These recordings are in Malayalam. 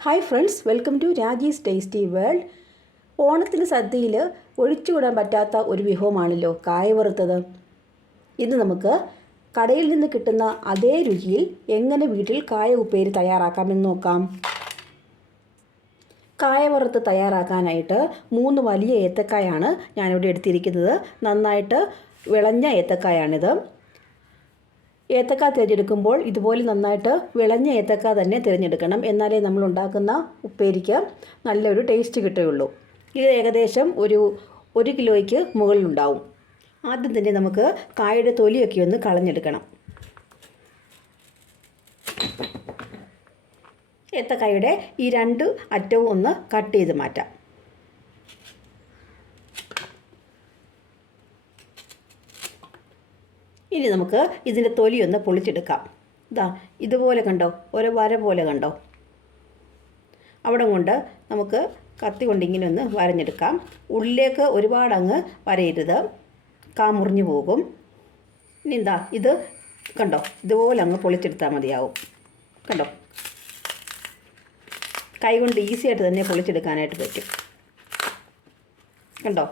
Hi friends welcome to Raji's tasty world ഓണത്തിന് സദ്യയിൽ ഒഴിച്ചുകൂടാൻ പറ്റാത്ത ഒരു വിഭവമാണല്ലോ കായ വറുത്തത്. ഇന്ന് നമുക്ക് കടയിൽ നിന്ന് കിട്ടുന്ന അതേ രുചിയിൽ എങ്ങനെ വീട്ടിൽ കായ ഉപ്പേരി തയ്യാറാക്കാമെന്ന് നോക്കാം. കായ വറുത്ത് തയ്യാറാക്കാനായിട്ട് മൂന്ന് വലിയ ഏത്തക്കായാണ് ഞാനിവിടെ എടുത്തിരിക്കുന്നത്. നന്നായിട്ട് വിളഞ്ഞ ഏത്തക്കായാണിത്. ഏത്തക്ക തിരഞ്ഞെടുക്കുമ്പോൾ ഇതുപോലെ നന്നായിട്ട് വിളഞ്ഞ ഏത്തക്ക തന്നെ തിരഞ്ഞെടുക്കണം. എന്നാലേ നമ്മൾ ഉണ്ടാക്കുന്ന ഉപ്പേരിക്ക് നല്ലൊരു ടേസ്റ്റ് കിട്ടുകയുള്ളൂ. ഇത് ഏകദേശം ഒരു ഒരു കിലോയ്ക്ക് മുകളിലുണ്ടാവും. ആദ്യം തന്നെ നമുക്ക് കായയുടെ തൊലിയൊക്കെ ഒന്ന് കളഞ്ഞെടുക്കണം. ഏത്തക്കായുടെ ഈ രണ്ട് അറ്റവും ഒന്ന് കട്ട് ചെയ്ത് മാറ്റാം. ഇനി നമുക്ക് ഇതിന്റെ തൊലിയൊന്ന് പൊളിച്ചെടുക്കാം. ഇതാ ഇതുപോലെ കണ്ടോ? ഒരു വര പോലെ കണ്ടോ? അവിടെ കൊണ്ട് നമുക്ക് കത്തി കൊണ്ട് ഇങ്ങനെ ഒന്ന് വരഞ്ഞെടുക്കാം. ഉള്ളിലേക്ക് ഒരുപാട് അങ്ങ് വരയരുത്. കാമുറിഞ്ഞു പോകും. ഇനി എന്താ? ഇത് കണ്ടോ? ഇതുപോലെ അങ്ങ് പൊളിച്ചെടുത്താൽ മതിയാവും. കണ്ടോ? കൈ കൊണ്ട് ഈസി ആയിട്ട് തന്നെ പൊളിച്ചെടുക്കാനായിട്ട് പറ്റും. കണ്ടോ?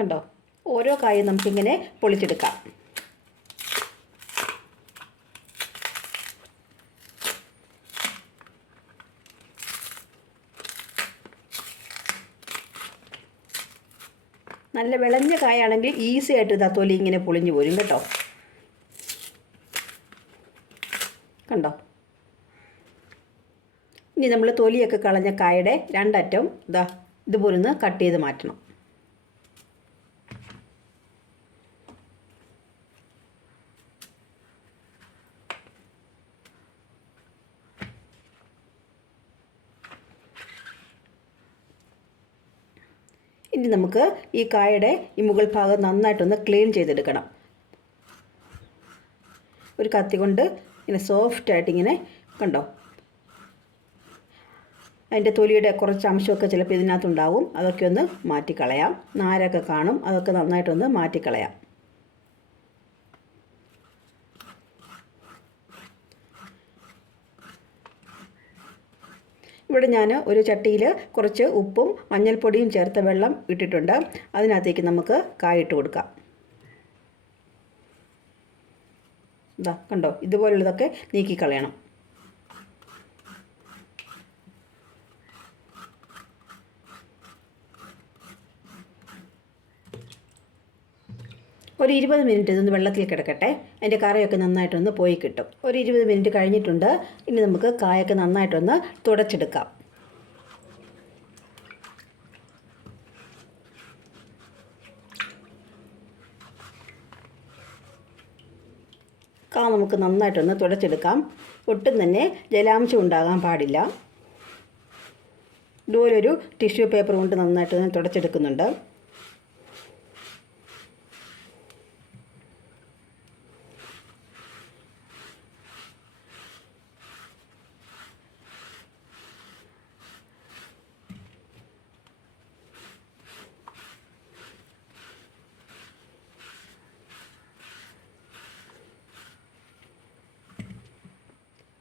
കണ്ടോ? ഓരോ കായും നമുക്കിങ്ങനെ പൊളിച്ചെടുക്കാം. നല്ല വിളഞ്ഞ കായാണെങ്കിൽ ഈസി ആയിട്ട് തത്തോലി തൊലി ഇങ്ങനെ പൊളിഞ്ഞു പോരും കേട്ടോ. കണ്ടോ? ഇനി നമ്മൾ തൊലിയൊക്കെ കളഞ്ഞ കായയുടെ രണ്ടറ്റം ഇതാ ഇതുപോലൊന്ന് കട്ട് ചെയ്ത് മാറ്റണം. ഇനി നമുക്ക് ഈ കായയുടെ ഈ മുകൾ ഭാഗം നന്നായിട്ടൊന്ന് ക്ലീൻ ചെയ്തെടുക്കണം. ഒരു കത്തി കൊണ്ട് ഇങ്ങനെ സോഫ്റ്റായിട്ട് ഇങ്ങനെ കണ്ടോ? അതിന്റെ തൊലിയുടെ കുറച്ച് അംശമൊക്കെ ചിലപ്പോൾ ഇതിനകത്തുണ്ടാവും. അതൊക്കെ ഒന്ന് മാറ്റിക്കളയാം. നാരൊക്കെ കാണും. അതൊക്കെ നന്നായിട്ടൊന്ന് മാറ്റിക്കളയാം. ഇവിടെ ഞാൻ ഒരു ചട്ടിയിൽ കുറച്ച് ഉപ്പും മഞ്ഞൾപ്പൊടിയും ചേർത്ത വെള്ളം ഇട്ടിട്ടുണ്ട്. അതിനകത്തേക്ക് നമുക്ക് കായിട്ട് കൊടുക്കാം. ഇതാ കണ്ടോ? ഇതുപോലുള്ളതൊക്കെ നീക്കിക്കളയണം. ഒരു ഇരുപത് മിനിറ്റ് ഇതൊന്ന് വെള്ളത്തിൽ കിടക്കട്ടെ. അതിന്റെ കറയൊക്കെ നന്നായിട്ടൊന്ന് പോയി കിട്ടും. ഒരു ഇരുപത് മിനിറ്റ് കഴിഞ്ഞിട്ടുണ്ട്. ഇനി നമുക്ക് കായൊക്കെ നന്നായിട്ടൊന്ന് തുടച്ചെടുക്കാം. കാ നമുക്ക് നന്നായിട്ടൊന്ന് തുടച്ചെടുക്കാം. ഒട്ടും തന്നെ ജലാംശം ഉണ്ടാകാൻ പാടില്ല. ഇതുപോലൊരു ടിഷ്യൂ പേപ്പർ കൊണ്ട് നന്നായിട്ട് തുടച്ചെടുക്കുന്നുണ്ട്.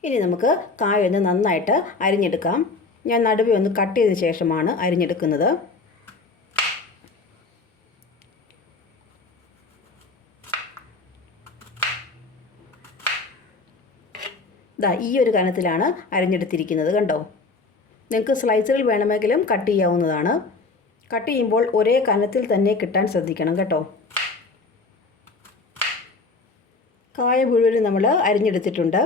ഇനി നമുക്ക് കായ ഒന്ന് നന്നായിട്ട് അരിഞ്ഞെടുക്കാം. ഞാൻ നടുവേ ഒന്ന് കട്ട് ചെയ്തതിന് ശേഷമാണ് അരിഞ്ഞെടുക്കുന്നത്. ഇതാ ഈ ഒരു കനത്തിലാണ് അരിഞ്ഞെടുത്തിരിക്കുന്നത് കണ്ടോ? നിങ്ങൾക്ക് സ്ലൈസറിൽ വേണമെങ്കിലും കട്ട് ചെയ്യാവുന്നതാണ്. കട്ട് ചെയ്യുമ്പോൾ ഒരേ കനത്തിൽ തന്നെ കിട്ടാൻ ശ്രദ്ധിക്കണം കേട്ടോ. കായ മുഴുവനും നമ്മൾ അരിഞ്ഞെടുത്തിട്ടുണ്ട്.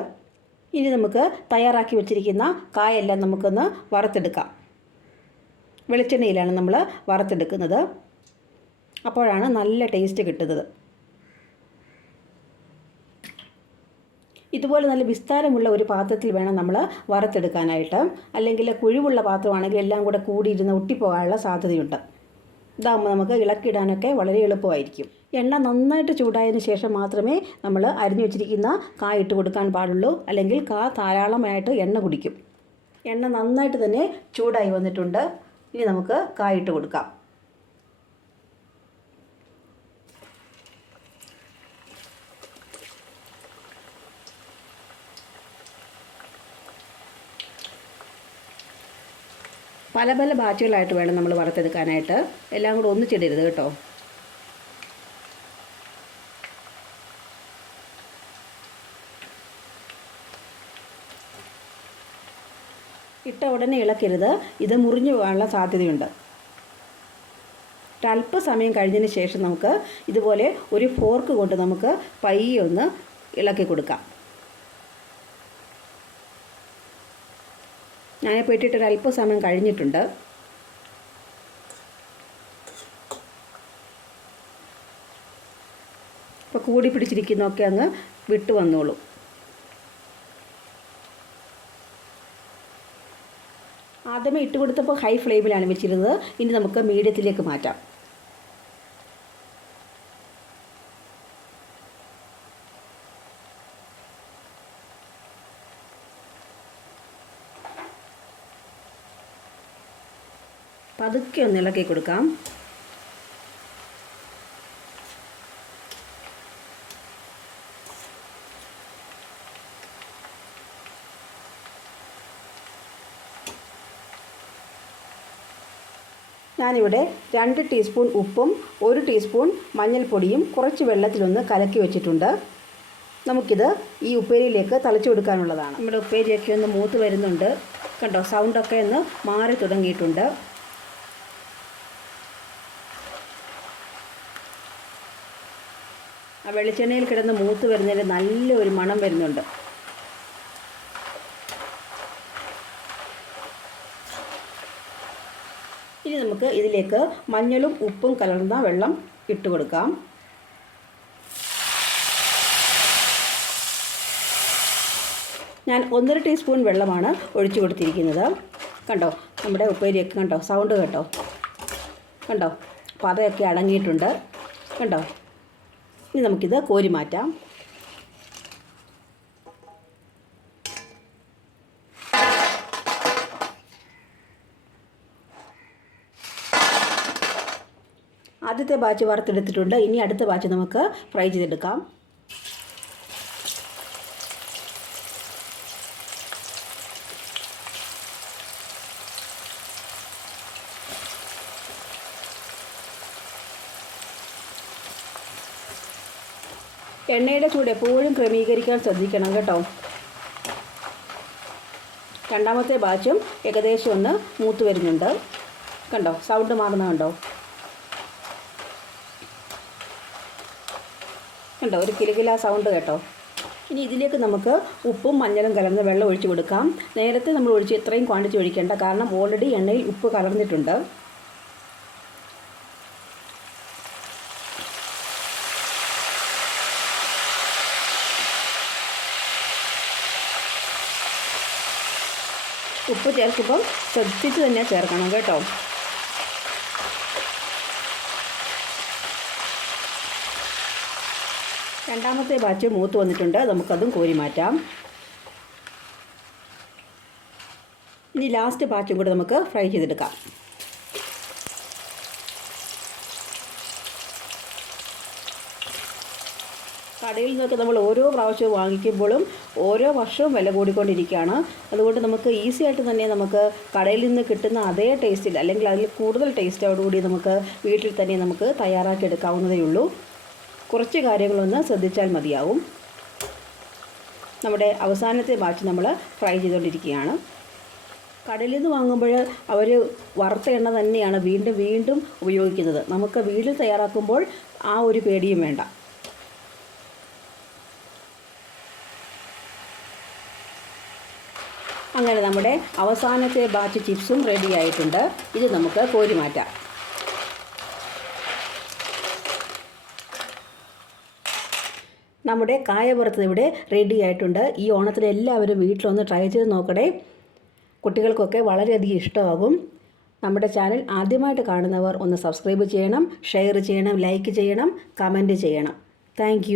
ഇനി നമുക്ക് തയ്യാറാക്കി വെച്ചിരിക്കുന്ന കായെല്ലാം നമുക്കൊന്ന് വറുത്തെടുക്കാം. വെളിച്ചെണ്ണയിലാണ് നമ്മൾ വറുത്തെടുക്കുന്നത്. അപ്പോഴാണ് നല്ല ടേസ്റ്റ് കിട്ടുന്നത്. ഇതുപോലെ നല്ല വിസ്താരമുള്ള ഒരു പാത്രത്തിൽ വേണം നമ്മൾ വറുത്തെടുക്കാനായിട്ട്. അല്ലെങ്കിൽ കുഴിവുള്ള പാത്രമാണെങ്കിൽ എല്ലാം കൂടെ കൂടിയിരുന്ന് ഒട്ടിപ്പോകാനുള്ള സാധ്യതയുണ്ട്. ഇതാകുമ്പോൾ നമുക്ക് ഇളക്കിടാനൊക്കെ വളരെ എളുപ്പമായിരിക്കും. എണ്ണ നന്നായിട്ട് ചൂടായതിനു ശേഷം മാത്രമേ നമ്മൾ അരിഞ്ഞു വെച്ചിരിക്കുന്ന കാ ഇട്ട് കൊടുക്കാൻ പാടുള്ളൂ. അല്ലെങ്കിൽ കാ ധാരാളമായിട്ട് എണ്ണ കുടിക്കും. എണ്ണ നന്നായിട്ട് തന്നെ ചൂടായി വന്നിട്ടുണ്ട്. ഇനി നമുക്ക് കായ ഇട്ട് കൊടുക്കാം. പല പല ബാച്ചുകളായിട്ട് വേണം നമ്മൾ വറുത്തെടുക്കാനായിട്ട്. എല്ലാം കൂടെ ഒന്നിച്ചിടരുത് കേട്ടോ. ഇട്ട ഉടനെ ഇളക്കരുത്. ഇത് മുറിഞ്ഞു പോകാനുള്ള സാധ്യതയുണ്ട്. ഒരല്പസമയം കഴിഞ്ഞതിന് ശേഷം നമുക്ക് ഇതുപോലെ ഒരു ഫോർക്ക് കൊണ്ട് നമുക്ക് പയ്യെ ഒന്ന് ഇളക്കി കൊടുക്കാം. ഞാനിപ്പോൾ ഇട്ടിട്ടൊരു ഒരു അല്പസമയം കഴിഞ്ഞിട്ടുണ്ട്. ഇപ്പോൾ കൂടി പിടിച്ചിരിക്കുന്നതൊക്കെ അങ്ങ് വിട്ടു വന്നോളൂ. ആദ്യമേ ഇട്ട് കൊടുത്തപ്പോൾ ഹൈ ഫ്ലെയിമിലാണ് വെച്ചിരുന്നത്. ഇനി നമുക്ക് മീഡിയത്തിലേക്ക് മാറ്റാം. പതുക്കെ ഒന്ന് ഇളക്കി കൊടുക്കാം. ഞാനിവിടെ രണ്ട് ടീസ്പൂൺ ഉപ്പും ഒരു ടീസ്പൂൺ മഞ്ഞൾപ്പൊടിയും കുറച്ച് വെള്ളത്തിലൊന്ന് കലക്കി വെച്ചിട്ടുണ്ട്. നമുക്കിത് ഈ ഉപ്പേരിയിലേക്ക് തളിച്ചു കൊടുക്കാനുള്ളതാണ്. നമ്മുടെ ഉപ്പേരിയൊക്കെ ഒന്ന് മൂത്ത് വരുന്നുണ്ട്. കണ്ടോ സൗണ്ടൊക്കെ ഒന്ന് മാറി തുടങ്ങിയിട്ടുണ്ട്. വെളിച്ചെണ്ണയിൽ കിടന്ന് മൂത്ത് വരുന്നതിന് നല്ലൊരു മണം വരുന്നുണ്ട്. ഇനി നമുക്ക് ഇതിലേക്ക് മഞ്ഞളും ഉപ്പും കലർന്ന വെള്ളം ഇട്ട് കൊടുക്കാം. ഞാൻ ഒന്നര ടീസ്പൂൺ വെള്ളമാണ് ഒഴിച്ചു കൊടുത്തിരിക്കുന്നത്. കണ്ടോ? നമ്മുടെ ഉപ്പേരിയൊക്കെ കണ്ടോ? സൗണ്ട് കേട്ടോ? കണ്ടോ? പതയൊക്കെ അടങ്ങിയിട്ടുണ്ട്. കണ്ടോ? ഇനി നമുക്കിത് കോരി മാറ്റാം. ആദ്യത്തെ ബാച്ച് വറുത്തെടുത്തിട്ടുണ്ട്. ഇനി അടുത്ത ബാച്ച് നമുക്ക് ഫ്രൈ ചെയ്തെടുക്കാം. എണ്ണയുടെ ചൂട് എപ്പോഴും ക്രമീകരിക്കാൻ ശ്രദ്ധിക്കണം കേട്ടോ. രണ്ടാമത്തെ ബാച്ചും ഏകദേശം ഒന്ന് മൂത്ത് വരുന്നുണ്ട്. കണ്ടോ? സൗണ്ട് മാറുന്ന കണ്ടോ? കണ്ടോ? ഒരു കിലുകില സൗണ്ട് കേട്ടോ. ഇനി ഇതിലേക്ക് നമുക്ക് ഉപ്പും മഞ്ഞളും കലർന്ന് വെള്ളം ഒഴിച്ച് കൊടുക്കാം. നേരത്തെ നമ്മൾ ഒഴിച്ച് ഇത്രയും ക്വാണ്ടിറ്റി ഒഴിക്കേണ്ട കാരണം ഓൾറെഡി എണ്ണയിൽ ഉപ്പ് കലർന്നിട്ടുണ്ട്. ഉപ്പ് ചേർക്കുമ്പോൾ ശ്രദ്ധിച്ച് തന്നെ ചേർക്കണം കേട്ടോ. രണ്ടാമത്തെ ബാച്ച് മൂത്ത് വന്നിട്ടുണ്ട്. നമുക്കതും കോരി മാറ്റാം. ഇനി ലാസ്റ്റ് ബാച്ചും കൂടെ നമുക്ക് ഫ്രൈ ചെയ്തെടുക്കാം. കടയിൽ നിന്നൊക്കെ നമ്മൾ ഓരോ പ്രാവശ്യവും വാങ്ങിക്കുമ്പോഴും ഓരോ വർഷവും വില കൂടിക്കൊണ്ടിരിക്കുകയാണ്. അതുകൊണ്ട് നമുക്ക് ഈസി ആയിട്ട് തന്നെ നമുക്ക് കടയിൽ നിന്ന് കിട്ടുന്ന അതേ ടേസ്റ്റിൽ അല്ലെങ്കിൽ അതിൽ കൂടുതൽ ടേസ്റ്റോടുകൂടി നമുക്ക് വീട്ടിൽ തന്നെ നമുക്ക് തയ്യാറാക്കി എടുക്കാവുന്നതേ ഉള്ളൂ. കുറച്ച് കാര്യങ്ങളൊന്ന് ശ്രദ്ധിച്ചാൽ മതിയാവും. നമ്മുടെ അവസാനത്തെ ബാച്ച് നമ്മൾ ഫ്രൈ ചെയ്തുകൊണ്ടിരിക്കുകയാണ്. കടലിൽ നിന്ന് വാങ്ങുമ്പോൾ അവർ വറുത്ത എണ്ണ തന്നെയാണ് വീണ്ടും വീണ്ടും ഉപയോഗിക്കുന്നത്. നമുക്ക് വീട്ടിൽ തയ്യാറാക്കുമ്പോൾ ആ ഒരു പേടിയും വേണ്ട. അങ്ങനെ നമ്മുടെ അവസാനത്തെ ബാച്ച് ചിപ്സും റെഡി ആയിട്ടുണ്ട്. ഇത് നമുക്ക് കോരി മാറ്റാം. നമ്മുടെ കായ വറുത്തത് ഇവിടെ റെഡി ആയിട്ടുണ്ട്. ഈ ഓണത്തിന് എല്ലാവരും വീട്ടിലൊന്ന് ട്രൈ ചെയ്ത് നോക്കണേ. കുട്ടികൾക്കൊക്കെ വളരെയധികം ഇഷ്ടമാകും. നമ്മുടെ ചാനൽ ആദ്യമായിട്ട് കാണുന്നവർ ഒന്ന് സബ്സ്ക്രൈബ് ചെയ്യണം ഷെയർ ചെയ്യണം ലൈക്ക് ചെയ്യണം കമന്റ് ചെയ്യണം. താങ്ക്